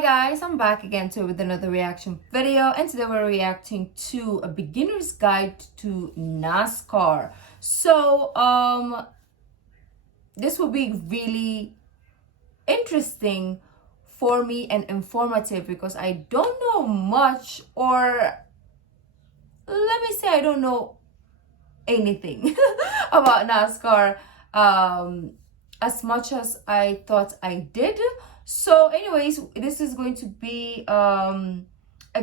Hi guys, I'm back again with another reaction video, and today we're reacting to a beginner's guide to NASCAR. So this will be really interesting for me and informative because I don't know much, or let me say I don't know anything about NASCAR as much as I thought I did. So anyways, this is going to be a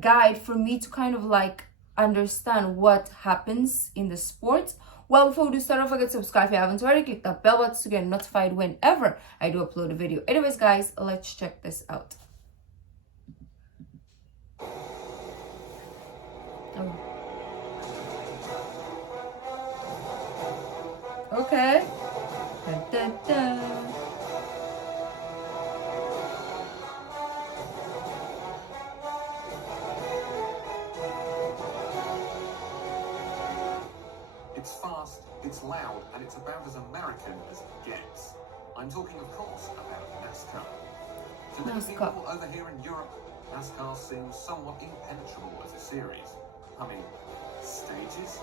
guide for me to kind of like understand what happens in the sports. Well, before we do start, don't forget to subscribe if you haven't already. Click that bell button to get notified whenever I do upload a video. Anyways guys, let's check this out. Okay. Dun, dun, dun. It's fast, it's loud, and it's about as American as it gets. I'm talking, of course, about NASCAR. To many people over here in Europe, NASCAR seems somewhat impenetrable as a series. I mean, stages,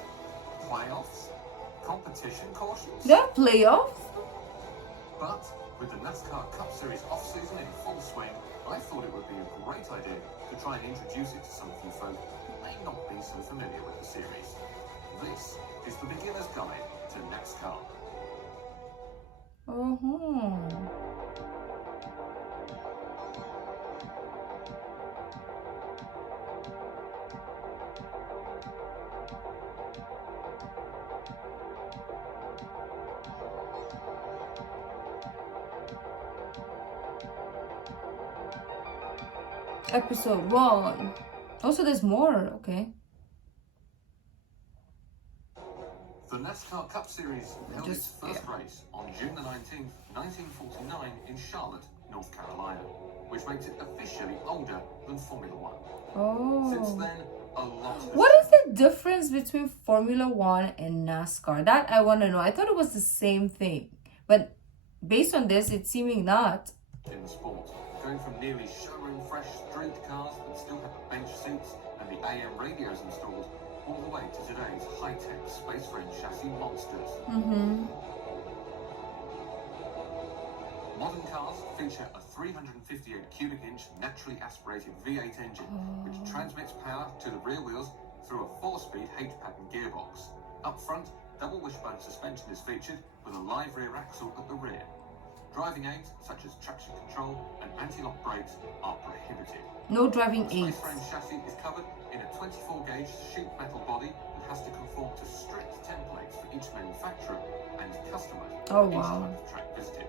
playoffs, competition cautions. There are playoffs? But with the NASCAR Cup Series off-season in full swing, I thought it would be a great idea to try and introduce it to some of you folk who may not be so familiar with the series. This is the beginner's guide to NASCAR. Episode 1. Also, there's more. Okay. The NASCAR Cup Series held its first race on June the 19th, 1949 in Charlotte, North Carolina, which makes it officially older than Formula One. Oh. Since then, a lot has What is the difference between Formula One and NASCAR? That I want to know. I thought it was the same thing, but based on this, it's seeming not. In the sport, going from nearly showroom fresh street cars that still have the bench seats and the AM radios installed, all the way to today's high-tech space-frame chassis monsters. Modern cars feature a 358 cubic inch naturally aspirated V8 engine, which transmits power to the rear wheels through a 4-speed H-pattern gearbox. Up front, double wishbone suspension is featured with a live rear axle at the rear. Driving aids such as traction control and anti-lock brakes are prohibited. No driving The aids. space-frame chassis is covered in a 24-gauge sheet metal body that has to conform to strict templates for each manufacturer and is customized for each type of track visited.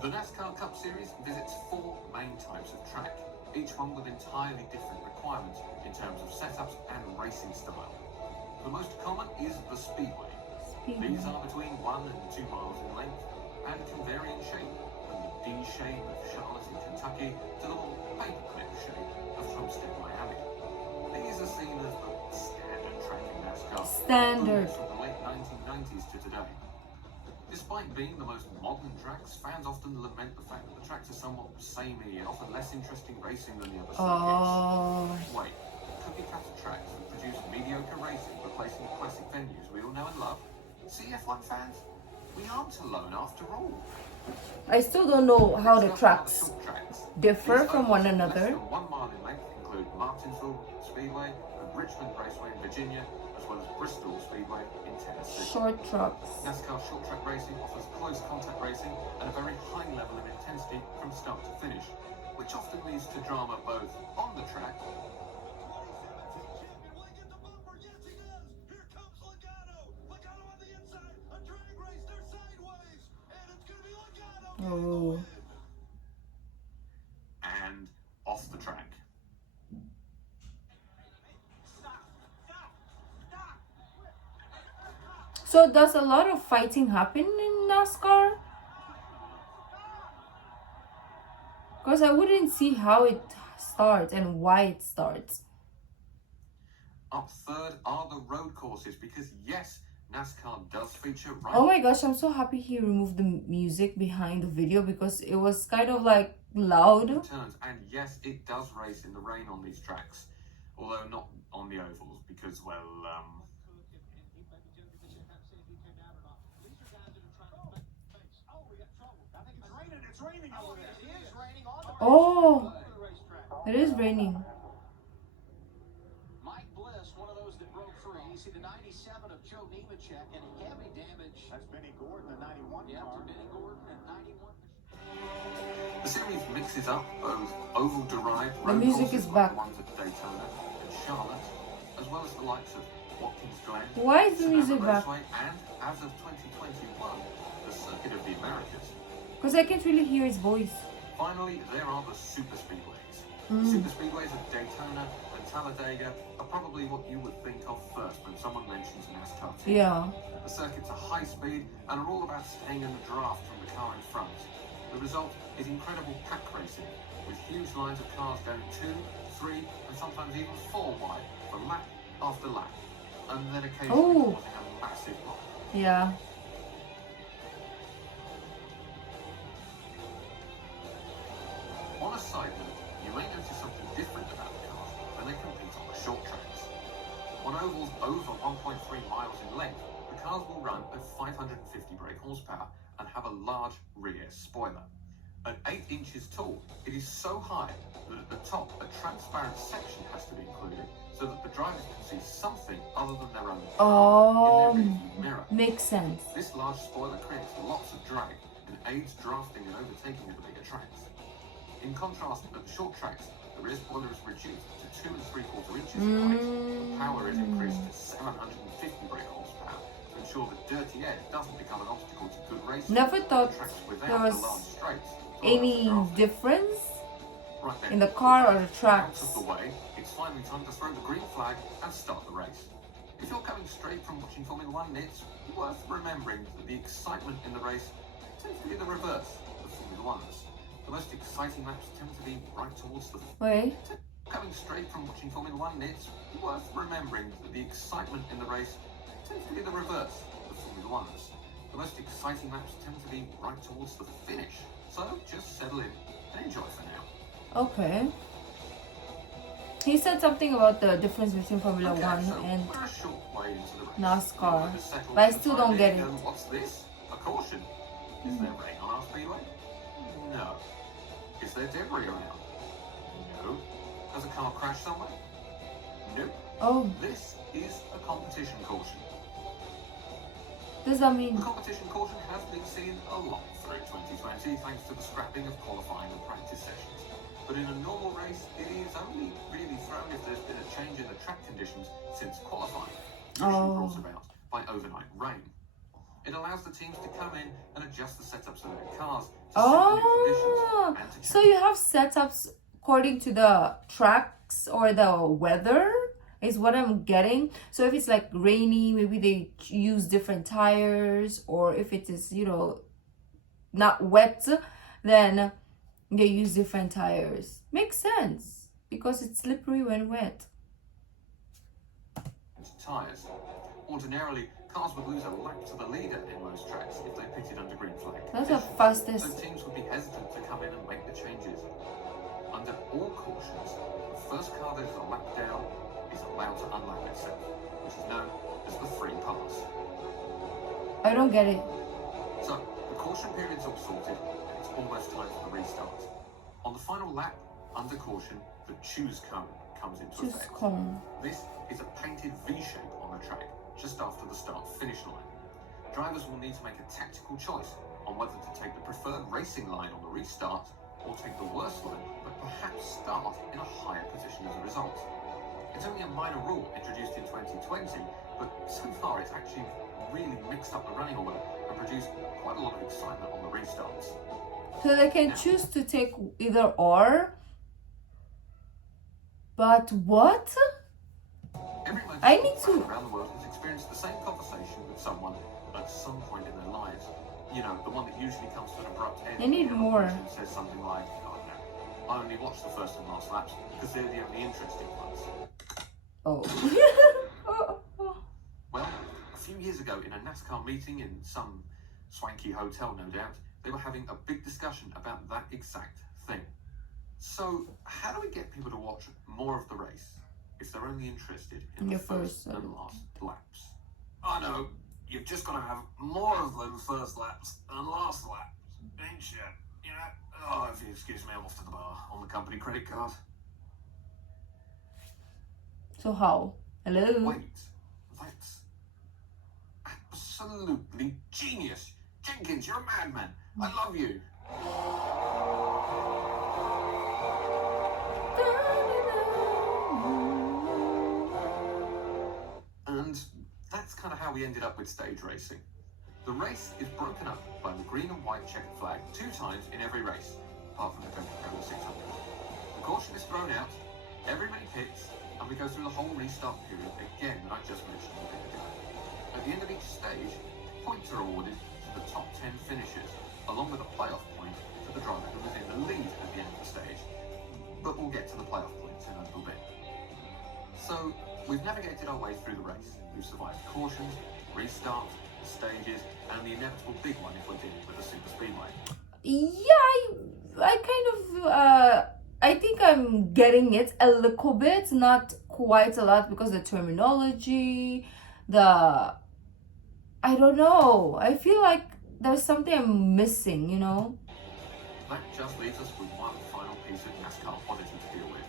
The NASCAR Cup Series visits 4 main types of track, each one with entirely different requirements in terms of setups and racing style. The most common is the Speedway. These are between 1 and 2 miles in length and can vary in shape, from the D shape of Charlotte in Kentucky to the more paperclip shape of Homestead, Miami. These are seen as the standard track in NASCAR, Standard. from the late 1990s to today. Despite being the most modern tracks, fans often lament the fact that the tracks are somewhat samey and often less interesting racing than the other circuits. Wait, cookie cutter tracks that produce mediocre racing, replacing classic venues we all know and love? See, F1 fans, we aren't alone after all. I still don't know how the tracks differ These from one less another. than 1 mile in length include Martinsville Speedway and Richmond Raceway in Virginia, as well as Bristol Speedway in Tennessee. Short trucks. NASCAR short track racing offers close contact racing and a very high level of intensity from start to finish, which often leads to drama both on the track . And off the track. So does a lot of fighting happen in NASCAR? Because I wouldn't see how it starts and why it starts. Up third are the road courses because yes, NASCAR does feature Oh my gosh, I'm so happy he removed the music behind the video because it was kind of like loud. Turns, and yes, it does race in the rain on these tracks, although not on the ovals because, well, Oh, it is raining. See the 97 of Joe Nemechek and heavy damage. That's Benny Gordon, the 91 car. Benny Gordon at 91. The series mixes up both oval-derived road courses like the ones at Daytona and Charlotte, as well as the likes of Watkins Glen, Why is the music back? and, as of 2021, the Circuit of the Americas. Because I can't really hear his voice. Finally, there are the super speedways. The super speedways of Daytona and Talladega are probably what you would think of first when someone mentions a NASCAR team. Yeah. The circuits are high speed and are all about staying in the draft from the car in front. The result is incredible pack racing, with huge lines of cars going 2, 3, and sometimes even 4 wide for lap after lap, and then occasionally causing a massive block. Yeah. On a side note, you may notice something different about the cars when they compete on the short tracks. On ovals over 1.3 miles in length, the cars will run at 550 brake horsepower and have a large rear spoiler. At 8 inches tall, it is so high that at the top a transparent section has to be included so that the drivers can see something other than their own car in their rearview mirror. Makes sense. This large spoiler creates lots of drag and aids drafting and overtaking at the bigger tracks. In contrast, at the short tracks, the rear spoiler is reduced to 2 3/4 inches in height. The power is increased to 750 brake horsepower to ensure that dirty air doesn't become an obstacle to good racing. Never thought Tracks there without was the large straights any difference right then, in the car or the out tracks. of the way, it's finally time to throw the green flag and start the race. If you're coming straight from watching Formula One, it's worth remembering that the excitement in the race tends to be the reverse of Formula One's. The most exciting laps tend to be right towards the... Wait. Coming straight from watching Formula One, it's worth remembering that the excitement in the race tends to be the reverse of Formula One's. The most exciting laps tend to be right towards the finish. So just settle in and enjoy for now. Okay. He said something about the difference between Formula One so and we're a short way into the race. NASCAR. We've settled But I for the still time don't get being, it. and what's this? A caution. Is there rain on our speedway? No. Is there debris around? No. Has a car crashed somewhere? Nope. Oh, This is a competition caution. does that mean? The competition caution has been seen a lot through 2020 thanks to the scrapping of qualifying and practice sessions. But in a normal race, it is only really thrown if there's been a change in the track conditions since qualifying, usually brought about by overnight rain. It allows the teams to come in and adjust the setups of their cars to suit the new conditions and to So you have setups according to the tracks or the weather is what I'm getting. So if it's like rainy, maybe they use different tires, or if it is, not wet, then they use different tires. Makes sense because it's slippery when wet. Tires. Ordinarily, cars would lose a lap to the leader in most tracks if they pitted under green flag That's the conditions. fastest. So teams would be hesitant to come in and make the changes. Under all cautions, the first car that is a lap down is allowed to unlap itself, which is known as the free pass. I don't get it. So, the caution period's all sorted, and it's almost time for the restart. On the final lap, under caution, the choose cone comes into Choose effect. cone. This is a painted V shape on the track, just after the start-finish line. Drivers will need to make a tactical choice on whether to take the preferred racing line on the restart, or take the worst line, but perhaps start in a higher position as a result. It's only a minor rule introduced in 2020, but so far it's actually really mixed up the running order and produced quite a lot of excitement on the restarts. So they can choose to take either or. But what? Every I need motorsport to- around the world has experienced the same conversation with someone at some point in their lives. You know, the one that usually comes to an abrupt end. I need and more. says something like, "Oh no, I only watch the first and last laps because they're the only interesting ones." Oh. Well, a few years ago in a NASCAR meeting in some swanky hotel, no doubt, they were having a big discussion about that exact thing. So, how do we get people to watch more of the race if they're only interested in the Your first first, and last laps? I know, you've just got to have more of them first laps and last laps, ain't you? You know, oh, if you excuse me, I'm off to the bar on the company credit card. So how? Hello? Wait, that's absolutely genius. Jenkins, you're a madman. I love you. And that's kind of how we ended up with stage racing. The race is broken up by the green and white checkered flag 2 times in every race, apart from the 600. The caution is thrown out, everybody pits, and we go through the whole restart period again that I just mentioned a bit ago. At the end of each stage, points are awarded to the top 10 finishers, along with a playoff point to the driver who was in the lead at the end of the stage. But we'll get to the playoff points in a little bit. So, we've navigated our way through the race. We've survived cautions, restarts, stages, and the inevitable big one if we're dealing with a super speedway. Yeah, I kind of, I think I'm getting it a little bit, not quite a lot, because the terminology, I don't know. I feel like there's something I'm missing, you know? That just leaves us with one final piece of NASCAR oddity to deal with,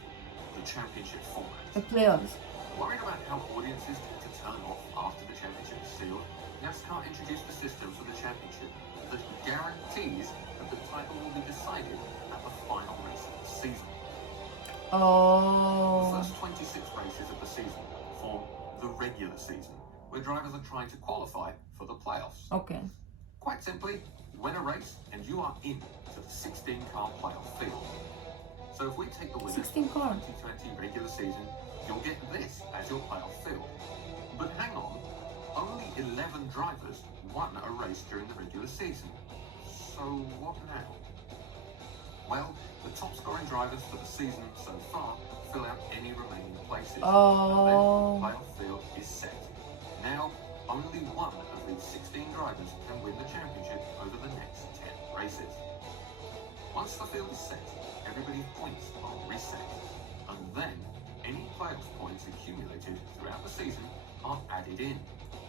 the championship format. The playoffs. Worried about how audiences tend to turn off after the championship is sealed, NASCAR introduced a system for the championship that guarantees that the title will be decided at the final race of the season. The Oh. first 26 races of the season form the regular season, where drivers are trying to qualify for the playoffs. Okay. Quite simply, win a race and you are in to the 16-car playoff field. So if we take the winners of 16 the car. 2020 regular season, you'll get this as your playoff field. But hang on, only 11 drivers won a race during the regular season. So what now? Well, the top scoring drivers for the season so far fill out any remaining places. And then Oh. the playoff field is set. Now, only one of these 16 drivers can win the championship over the next 10 races. Once the field is set, everybody's points are reset. And then, any playoff points accumulated throughout the season are added in,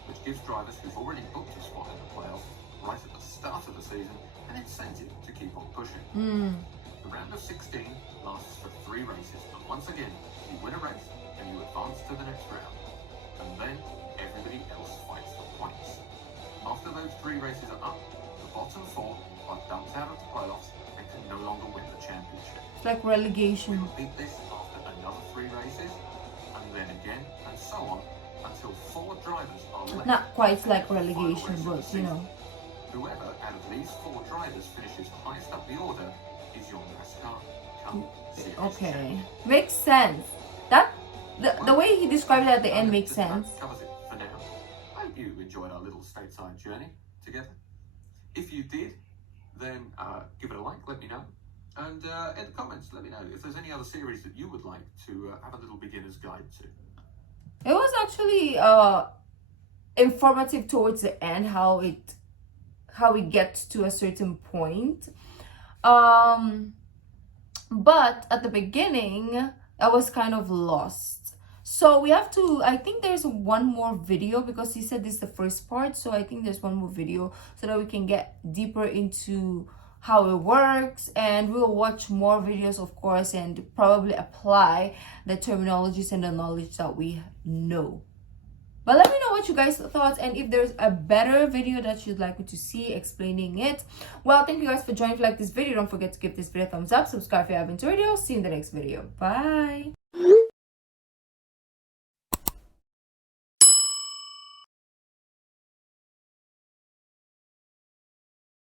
which gives drivers who've already booked a spot in the playoff right at the start of the season an incentive to keep on pushing. The round of 16 lasts for 3 races, but once again, you win a race and you advance to the next round. And then, everybody else fights for points. After those 3 races are up, the bottom 4 are dumped out of the playoffs and can no longer win the championship. It's like We relegation. repeat this after another 3 races, and then again, and so on, until 4 drivers are left. Not quite like for the final relegation, race of but the you season. know. Whoever out of these 4 drivers finishes highest up the order is your NASCAR Cup Series Okay. champion. Makes sense. That the way he described it at the I end hope makes that sense. covers it for now. I hope you enjoyed our little stateside journey together. If you did, then give it a like, let me know. And in the comments, let me know if there's any other series that you would like to have a little beginner's guide to. It was actually informative towards the end, how we get to a certain point. But at the beginning, I was kind of lost. So we have to, I think there's one more video, because he said this is the first part. So I think there's one more video so that we can get deeper into how it works, and we'll watch more videos, of course, and probably apply the terminologies and the knowledge that we know. But let me know what you guys thought, and if there's a better video that you'd like me to see explaining it. Well, thank you guys for joining. If you like this video, don't forget to give this video a thumbs up, subscribe if you haven't already. I'll see you in the next video. Bye.